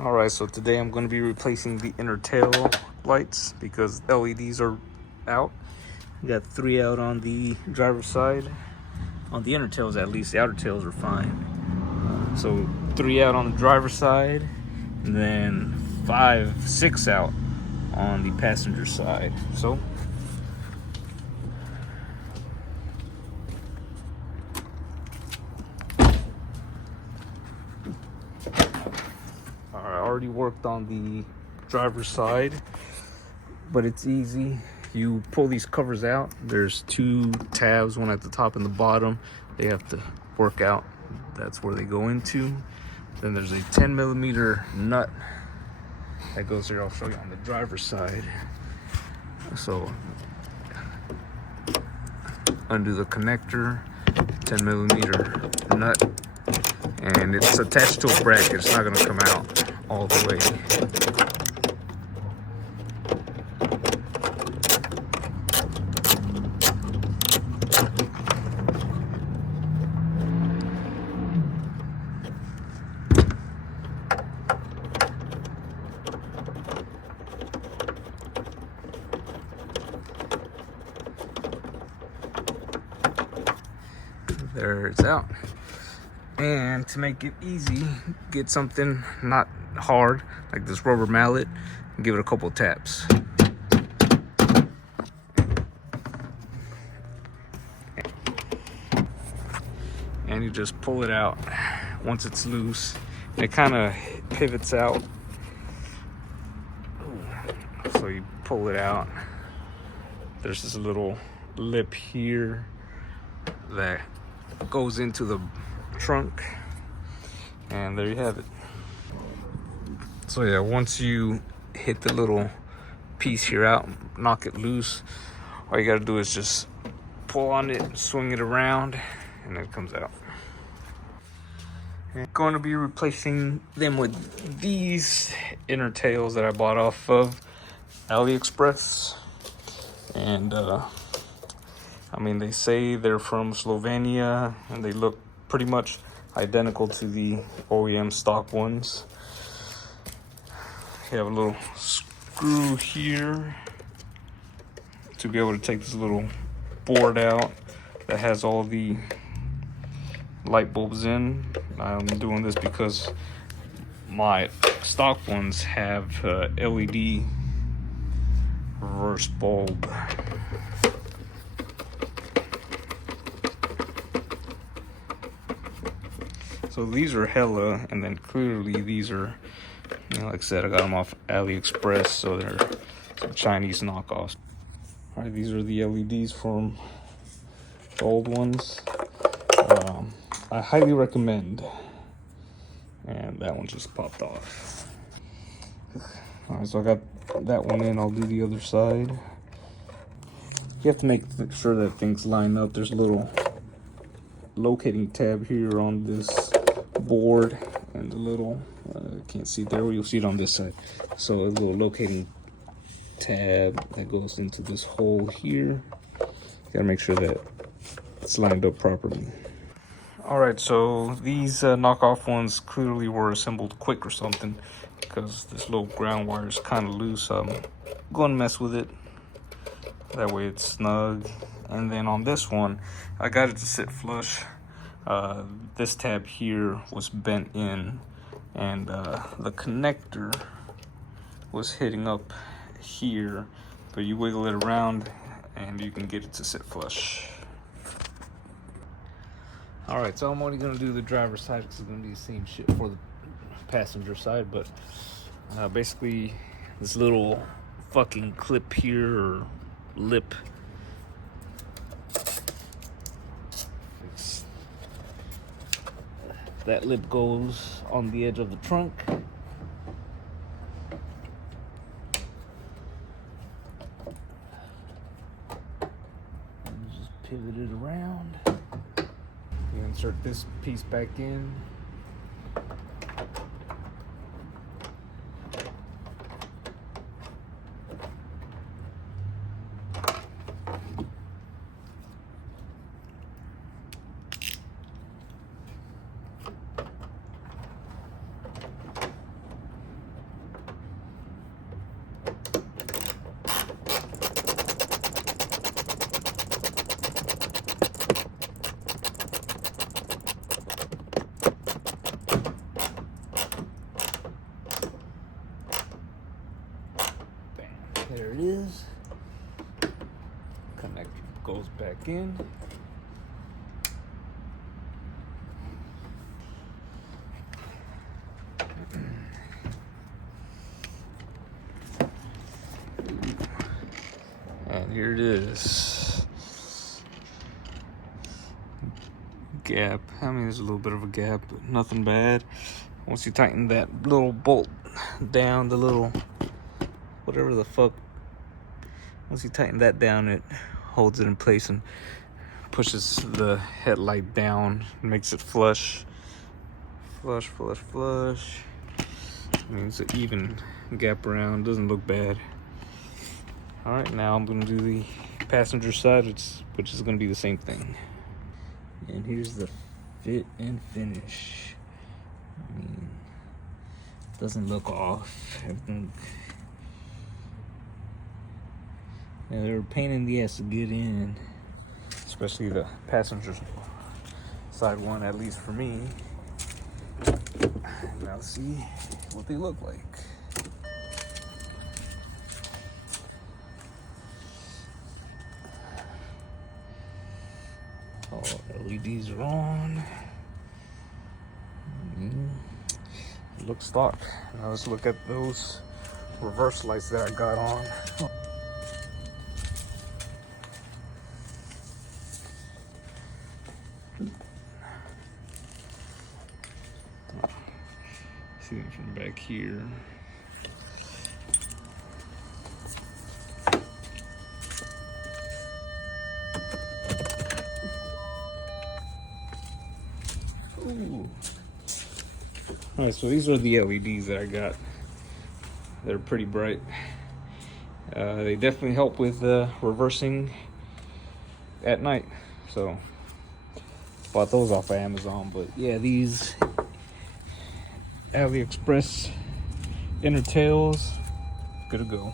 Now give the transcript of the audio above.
Alright, so today I'm going to be replacing the inner tail lights because LEDs are out. We got 3 out on the driver's side. On the inner tails at least, the outer tails are fine. So 3 out on the driver's side, and then 6 out on the passenger side. So I already worked on the driver's side, but it's easy. You pull these covers out. There's 2 tabs, one at the top and the bottom. They have to work out. That's where they go into. Then there's a 10mm nut that goes here. I'll show you on the driver's side. So undo the connector, 10mm nut, and it's attached to a bracket. It's not going to come out all the way. There it's out. And to make it easy, get something not hard like this rubber mallet and give it a couple taps. And you just pull it out once it's loose. It kind of pivots out. So you pull it out. There's this little lip here that goes into the trunk, and there you have it. So yeah, once you hit the little piece here out, knock it loose, all you gotta do is just pull on it, swing it around, and it comes out. And going to be replacing them with these inner tails that I bought off of AliExpress. And I mean, they say they're from Slovenia and they look pretty much identical to the OEM stock ones. You have a little screw here to be able to take this little board out that has all the light bulbs in. I'm doing this because my stock ones have LED reverse bulb. So these are hella, and then clearly these are, like I said, I got them off AliExpress, so they're some Chinese knockoffs. All right, these are the LEDs from the old ones. I highly recommend. And that one just popped off. All right, so I got that one in. I'll do the other side. You have to make sure that things line up. There's a little locating tab here on this board, and a little can't see it there, you'll see it on this side. So a little locating tab that goes into this hole here. Gotta make sure that it's lined up properly. All right, so these knockoff ones clearly were assembled quick or something, because this little ground wire is kind of loose. I'm going to mess with it. That way it's snug. And then on this one, I got it to sit flush. This tab here was bent in, and the connector was hitting up here, but you wiggle it around and you can get it to sit flush. All right, so I'm only gonna do the driver's side because it's gonna be the same shit for the passenger side, but basically this little fucking clip here, or lip, that lip goes on the edge of the trunk. And just pivot it around. You insert this piece back in. There it is. Connector goes back in. And here it is. Gap. I mean, there's a little bit of a gap, but nothing bad. Once you tighten that little bolt down, the little whatever the fuck, once you tighten that down, it holds it in place and pushes the headlight down, makes it flush. Flush, flush, flush. I mean, it's an even gap around, doesn't look bad. All right, now I'm gonna do the passenger side, which is gonna be the same thing. And here's the fit and finish. I mean, doesn't look off. Everything. Yeah, they're a pain in the ass to get in, especially the passenger side one, at least for me. Now let's see what they look like. All LEDs are on. It looks stock. Now let's look at those reverse lights that I got on. See them from back here. Ooh. All right, so these are the LEDs that I got. They're pretty bright. They definitely help with reversing at night. So bought those off of Amazon. But yeah, these AliExpress inner tails, good to go.